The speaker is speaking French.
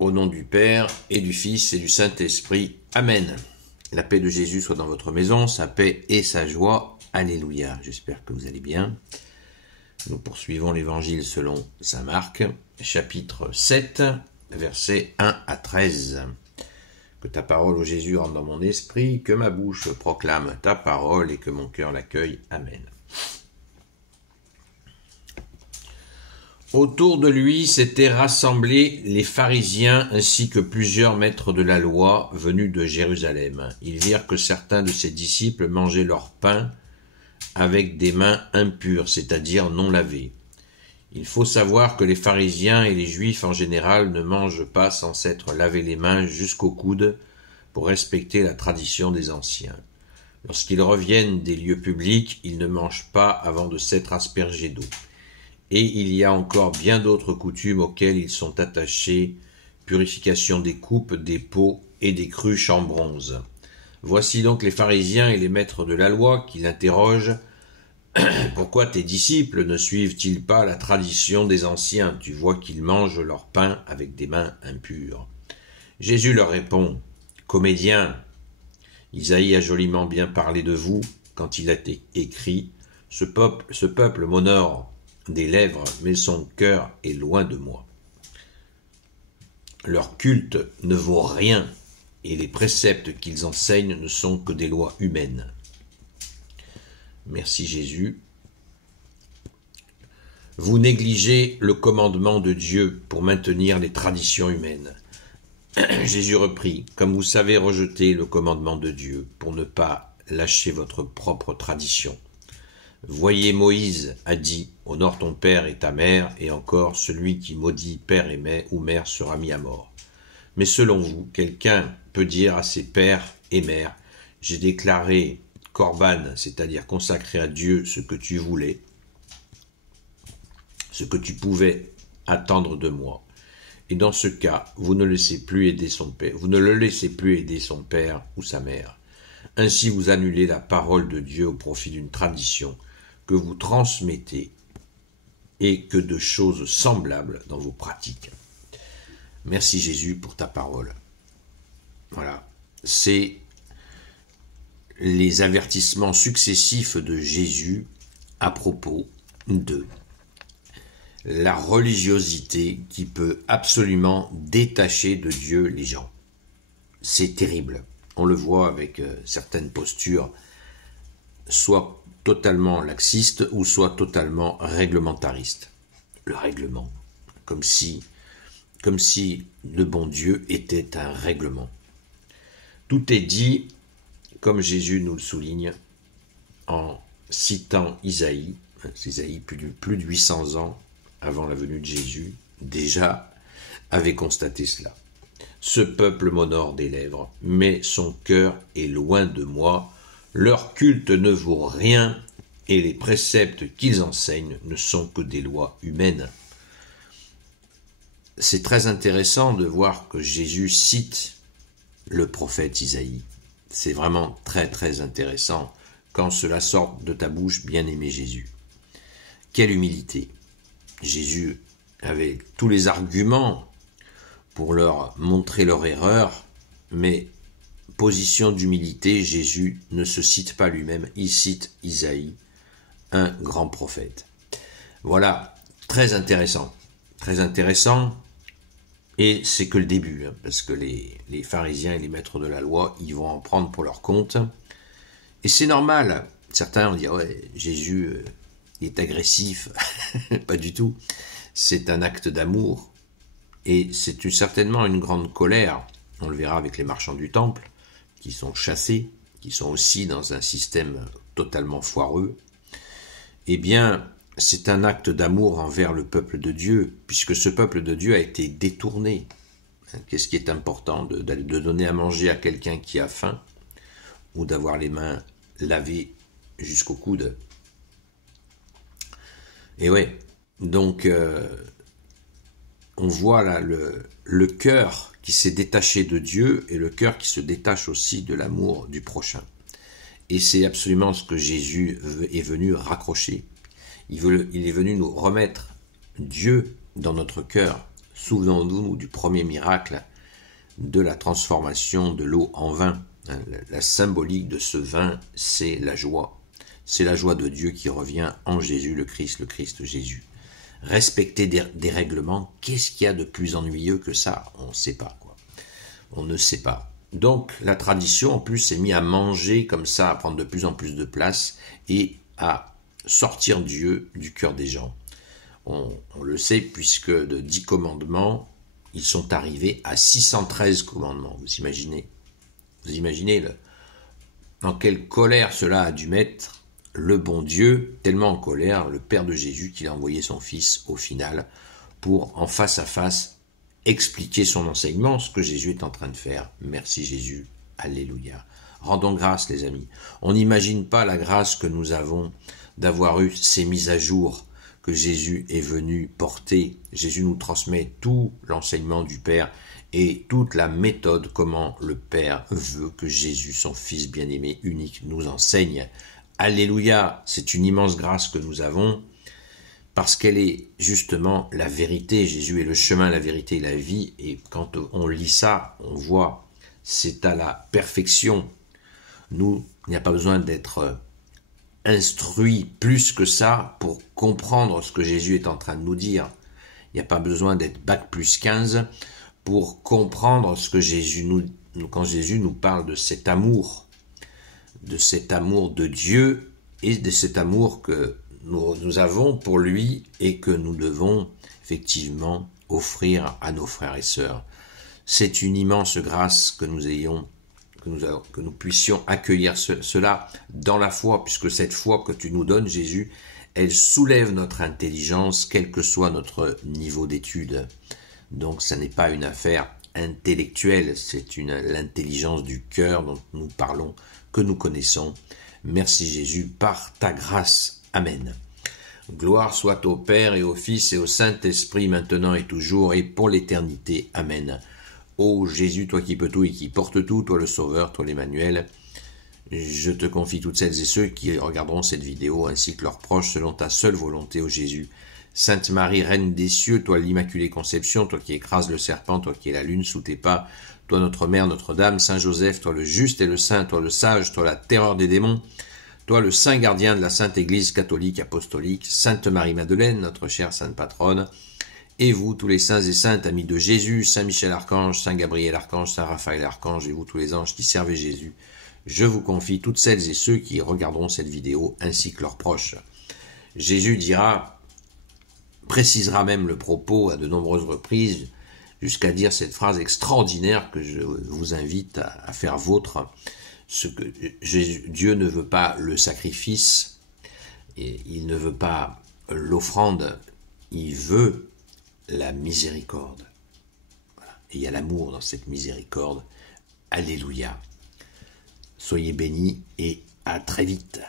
Au nom du Père, et du Fils, et du Saint-Esprit. Amen. La paix de Jésus soit dans votre maison, sa paix et sa joie. Alléluia. J'espère que vous allez bien. Nous poursuivons l'Évangile selon saint Marc, chapitre 7, versets 1 à 13. Que ta parole, ô Jésus, rentre dans mon esprit, que ma bouche proclame ta parole et que mon cœur l'accueille. Amen. Autour de lui s'étaient rassemblés les pharisiens ainsi que plusieurs maîtres de la loi venus de Jérusalem. Ils virent que certains de ses disciples mangeaient leur pain avec des mains impures, c'est-à-dire non lavées. Il faut savoir que les pharisiens et les juifs en général ne mangent pas sans s'être lavé les mains jusqu'au coude pour respecter la tradition des anciens. Lorsqu'ils reviennent des lieux publics, ils ne mangent pas avant de s'être aspergés d'eau. Et il y a encore bien d'autres coutumes auxquelles ils sont attachés, purification des coupes, des pots et des cruches en bronze. Voici donc les pharisiens et les maîtres de la loi qui l'interrogent. « Pourquoi tes disciples ne suivent-ils pas la tradition des anciens? Tu vois qu'ils mangent leur pain avec des mains impures. » Jésus leur répond, « Comédiens, Isaïe a joliment bien parlé de vous quand il a écrit « Ce peuple m'honore des lèvres, mais son cœur est loin de moi. Leur culte ne vaut rien, et les préceptes qu'ils enseignent ne sont que des lois humaines. » Merci Jésus. Vous négligez le commandement de Dieu pour maintenir les traditions humaines. Jésus reprit, comme vous savez rejeter le commandement de Dieu pour ne pas lâcher votre propre tradition. Voyez, Moïse a dit, honore ton père et ta mère, et encore, celui qui maudit père ou mère sera mis à mort. Mais selon vous, quelqu'un peut dire à ses pères et mères, j'ai déclaré Corban, c'est-à-dire consacrer à Dieu ce que tu voulais, ce que tu pouvais attendre de moi. Et dans ce cas, vous ne le laissez plus aider son père ou sa mère. Ainsi vous annulez la parole de Dieu au profit d'une tradition que vous transmettez et que de choses semblables dans vos pratiques. Merci Jésus pour ta parole. Voilà, c'est les avertissements successifs de Jésus à propos de la religiosité qui peut absolument détacher de Dieu les gens. C'est terrible. On le voit avec certaines postures, soit totalement laxiste ou soit totalement réglementariste. Le règlement, comme si le bon Dieu était un règlement. Tout est dit, comme Jésus nous le souligne, en citant Isaïe. Isaïe, plus de 800 ans avant la venue de Jésus, déjà avait constaté cela. Ce peuple m'honore des lèvres, mais son cœur est loin de moi. Leur culte ne vaut rien et les préceptes qu'ils enseignent ne sont que des lois humaines. C'est très intéressant de voir que Jésus cite le prophète Isaïe. C'est vraiment très très intéressant quand cela sort de ta bouche, bien-aimé Jésus. Quelle humilité! Jésus avait tous les arguments pour leur montrer leur erreur, mais position d'humilité, Jésus ne se cite pas lui-même, il cite Isaïe, un grand prophète. Voilà, très intéressant, et c'est que le début, parce que les pharisiens et les maîtres de la loi, ils vont en prendre pour leur compte, et c'est normal. Certains vont dire, ouais, Jésus est agressif, pas du tout, c'est un acte d'amour, et c'est certainement une grande colère, on le verra avec les marchands du temple, qui sont chassés, qui sont aussi dans un système totalement foireux, eh bien, c'est un acte d'amour envers le peuple de Dieu, puisque ce peuple de Dieu a été détourné. Qu'est-ce qui est important? De donner à manger à quelqu'un qui a faim, ou d'avoir les mains lavées jusqu'au coude. Et ouais, donc, on voit là le cœur qui s'est détaché de Dieu et le cœur qui se détache aussi de l'amour du prochain. Et c'est absolument ce que Jésus est venu raccrocher. Il est venu nous remettre Dieu dans notre cœur, Souvenons-nous du premier miracle de la transformation de l'eau en vin. La symbolique de ce vin, c'est la joie. C'est la joie de Dieu qui revient en Jésus le Christ Jésus. Respecter des règlements, qu'est-ce qu'il y a de plus ennuyeux que ça? On ne sait pas, quoi. On ne sait pas. Donc la tradition, en plus, s'est mise à manger comme ça, à prendre de plus en plus de place et à sortir Dieu du cœur des gens. On le sait, puisque de 10 commandements, ils sont arrivés à 613 commandements. Vous imaginez en quelle colère cela a dû mettre le bon Dieu, tellement en colère, le Père de Jésus, qu'il a envoyé son Fils au final pour, en face à face, expliquer son enseignement, ce que Jésus est en train de faire. Merci Jésus, alléluia. Rendons grâce, les amis. On n'imagine pas la grâce que nous avons d'avoir eu ces mises à jour que Jésus est venu porter. Jésus nous transmet tout l'enseignement du Père et toute la méthode comment le Père veut que Jésus, son Fils bien-aimé, unique, nous enseigne. Alléluia, c'est une immense grâce que nous avons parce qu'elle est justement la vérité. Jésus est le chemin, la vérité et la vie. Et quand on lit ça, on voit, c'est à la perfection. Nous, il n'y a pas besoin d'être instruit plus que ça pour comprendre ce que Jésus est en train de nous dire. Il n'y a pas besoin d'être bac plus 15 pour comprendre ce que Jésus quand Jésus nous parle de cet amour de Dieu et de cet amour que nous avons pour lui et que nous devons effectivement offrir à nos frères et sœurs. C'est une immense grâce que nous puissions accueillir cela dans la foi, puisque cette foi que tu nous donnes, Jésus, elle soulève notre intelligence, quel que soit notre niveau d'étude. Donc, ça n'est pas une affaire intellectuelle, c'est l'intelligence du cœur dont nous parlons, que nous connaissons. Merci Jésus, par ta grâce. Amen. Gloire soit au Père et au Fils et au Saint-Esprit, maintenant et toujours, et pour l'éternité. Amen. Ô Jésus, toi qui peux tout et qui portes tout, toi le Sauveur, toi l'Emmanuel, je te confie toutes celles et ceux qui regarderont cette vidéo, ainsi que leurs proches, selon ta seule volonté, ô Jésus. Sainte Marie, Reine des cieux, toi l'Immaculée Conception, toi qui écrases le serpent, toi qui es la lune sous tes pas, toi notre Mère, Notre-Dame, Saint Joseph, toi le juste et le saint, toi le sage, toi la terreur des démons, toi le saint gardien de la Sainte Église catholique apostolique, Sainte Marie-Madeleine, notre chère Sainte Patronne, et vous, tous les saints et saintes, amis de Jésus, Saint Michel Archange, Saint Gabriel Archange, Saint Raphaël Archange, et vous, tous les anges qui servez Jésus, je vous confie toutes celles et ceux qui regarderont cette vidéo, ainsi que leurs proches. Jésus précisera même le propos à de nombreuses reprises, jusqu'à dire cette phrase extraordinaire que je vous invite à faire vôtre. Dieu ne veut pas le sacrifice, et il ne veut pas l'offrande, il veut la miséricorde. Voilà. Et il y a l'amour dans cette miséricorde. Alléluia. Soyez bénis et à très vite.